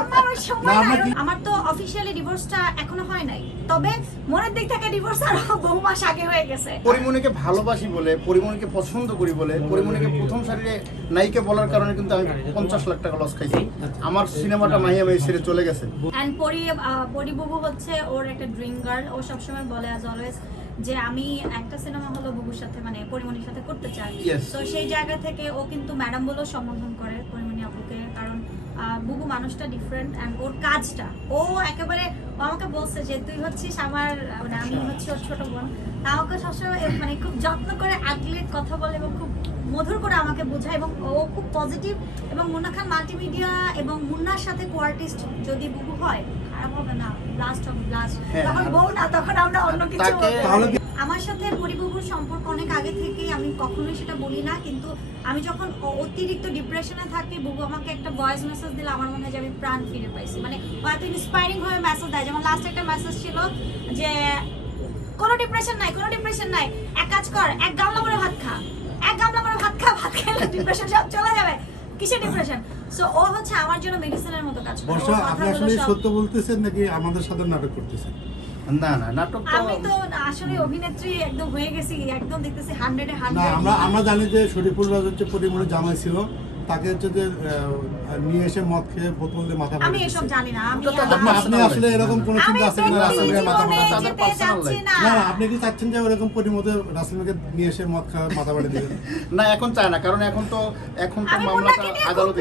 আমার ওই সময় না, আমরা নাই। কি- আমার তো অফিসিয়ালি ডিভোর্সটা এখনও হয় নাই। তবে মনের দিক থেকে ডিভোর্স আর বহু মাস আগে হয়ে গেছে। পরিমণিকে ভালোবাসি বলে পরিমণিকে পছন্দ করি বলে পরিমণিকে প্রথম সারিরে নায়িকা বলার কারণে কিন্তু আমি পঞ্চাশ লাখ টাকা লস খাইছি। আমার সিনেমাটা মাহিয়া মাহি ছেড়ে চলে গেছে। পরি হচ্ছে ওর একটা ড্রিম গার্ল ও সবসময় বলে অ্যাজ অলওয়েজ যে আমি একটা সিনেমা হলো বুবুর সাথে মানে পরিমণির সাথে করতে চাই। তো সেই জায়গা থেকে ও কিন্তু ম্যাডাম বলেও সম্বোধন করে পরিমণি আপুকে কারণ বুবু মানুষটা ডিফারেন্ট অ্যান্ড ওর কাজটা। ও একেবারে ও আমাকে বলছে যে তুই হচ্ছিস আমার মানে আমি হচ্ছি ওর ছোট বোন। তা আমাকে সবসময় মানে খুব যত্ন করে আগলে কথা বলে এবং খুব মধুর করে আমাকে বোঝায় এবং ও খুব পজিটিভ এবং মুন্না খান মাল্টিমিডিয়া এবং মুন্নার সাথে কোয়ার্টিস্ট যদি বুবু হয় খারাপ হবে না ব্লাস্ট হবে ব্লাস্ট হ্যাঁ, তখন বউ না তখন আমরা অন্য কিছু আমার সাথে পরিবহুর সম্পর্ক অনেক আগে থেকেই আমি কখনোই সেটা বলি না কিন্তু আমি যখন অতিরিক্ত ডিপ্রেশনে থাকি বুবু আমাকে একটা ভয়েস মেসেজ দিলে আমার মনে হয় যে আমি প্রাণ ফিরে পাইছি। মানে এত ইন্সপায়ারিং ভাবে মেসেজ দেয়। যেমন লাস্ট একটা মেসেজ ছিল যে কোনো ডিপ্রেশন নাই কোনো ডিপ্রেশন নাই। এক কাজ কর এক গামলা করে ভাত খা। এক গামলা করে ভাত খা ভাত খেলে ডিপ্রেশন সব চলে যাবে। কিসের ডিপ্রেশন সো ও হচ্ছে আমার জন্য মেডিসিনের মতো কাজ করে। বর্ষা আপনি আসলে সত্য বলতেছেন নাকি আমাদের সাথে নাটক করতেছেন? না না নাটক তো আমি তো আসলে অভিনেত্রী একদম হয়ে গেছি একদম দেখতেছি হান্ড্রেডে হান্ড্রেড আমরা আমরা জানি যে শরীফুল রাজ হচ্ছে পরিমূল জামাই ছিল। তাকে হচ্ছে যে নিয়ে এসে মদ খেয়ে বোতল দিয়ে মাথা আমি এসব জানি না আমি আপনি আসলে এরকম কোনো চিন্তা আছে কিনা ব্যক্তি রাসেল মাথা তাদের না। না না আপনি কি চাচ্ছেন যে ওরকম পরিমতে রাসেলকে নিয়ে এসে মদ খাওয়া মাথা বাড়ি দিবেন না এখন চায় না কারণ এখন তো এখন তো মামলাটা আদালতে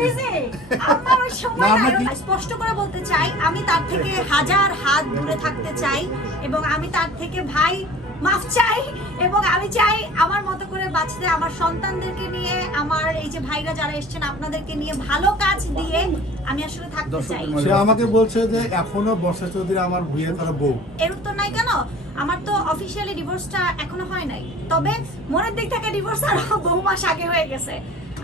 আমার না, আমরা কি- স্পষ্ট করে বলতে চাই আমি তার থেকে হাজার হাত দূরে থাকতে চাই এবং আমি তার থেকে ভাই মাফ চাই এবং আমি চাই আমার মতো করে বাঁচতে আমার সন্তানদেরকে নিয়ে আমার এই যে ভাইরা যারা এসেছেন আপনাদেরকে নিয়ে ভালো কাজ দিয়ে আমি আসলে থাকতে চাই। সে আমাকে বলছে যে এখনও বর্ষা চৌধুরী আমার ভুইয়ে তারা বউ। এর উত্তর নাই কেন? আমার তো অফিসিয়ালি ডিভোর্সটা এখনও হয় নাই। তবে মনের দিক থেকে ডিভোর্স আর বহু মাস আগে হয়ে গেছে।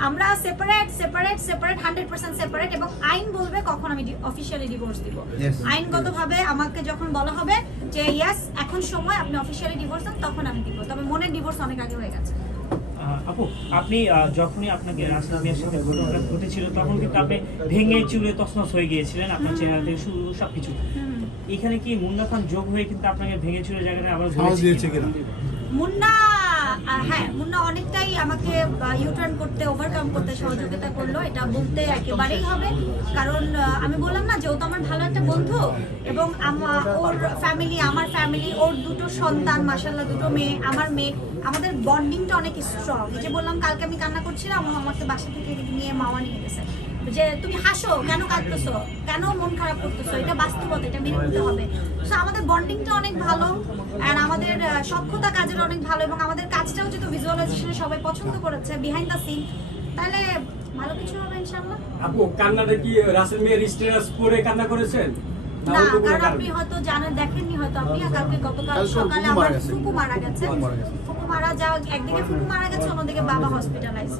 আমরা separate separate separate hundred percent separate এবং আইন বলবে কখন আমি অফিসিয়ালি ডিভোর্স দিব. আইনগতভাবে আমাকে যখন বলা হবে যে ইয়েস এখন সময় আপনি অফিসিয়ালি ডিভোর্স দেন তখন আমি দিব। তবে মনের ডিভোর্স অনেক আগে হয়ে গেছে। আপু আপনি আহ, যখনই আপনাকে রাস্তা মিয়ার সাথে ঘটনাটা ঘটেছিল তখন কিন্তু আপনি ভেঙে চুলে তছনছ হয়ে গিয়েছিলেন আপনার চেহারা থেকে শুরু সবকিছু। কিছু এখানে কি মুন্না খান যোগ হয়ে কিন্তু আপনাকে ভেঙে চুরে জায়গাটা আবার দিয়েছে কিনা? মুন্না হ্যাঁ মুন্না অনেকটাই আমাকে ইউটার্ন করতে ওভারকাম করতে সহযোগিতা করল। এটা বলতে একেবারেই হবে। কারণ আমি বললাম না যে ও তো আমার ভালো একটা বন্ধু এবং ওর ফ্যামিলি আমার ফ্যামিলি ওর দুটো সন্তান মাসাল্লাহ দুটো মেয়ে, আমার মেয়ে, আমাদের বন্ডিংটা অনেক স্ট্রং এই যে বললাম, কালকে আমি কান্না করছিলাম, ও আমাকে বাসা থেকে নিয়ে মামা নিয়ে গেছে। যে তুমি হাসো কেন কাঁদতেছো? কেন মন খারাপ করতেছো? এটা বাস্তবতা এটা মেনে নিতে হবে। তো আমাদের বন্ডিংটা অনেক ভালো এন্ড আমাদের সক্ষতা কাজের অনেক ভালো এবং আমাদের কাজটাও যেহেতু ভিজুয়ালাইজেশনে সবাই পছন্দ করেছে বিহাইন্ড দ্য সিন তাহলে ভালো কিছু হবে ইনশাআল্লাহ? আপু কান্নাটা কি রাসেল পরে কান্না করেছেন? না কারণ আপনি হয়তো জানেন দেখেননি হয়তো আপনি কালকে গতকাল সকালে আমার মারা গেছে। ফুপু মারা গেছে। ফুপু মারা গেছে। ফুপু মারা যাওয়া একদিকে ফুপু মারা গেছে অন্যদিকে বাবা হসপিটালাইজ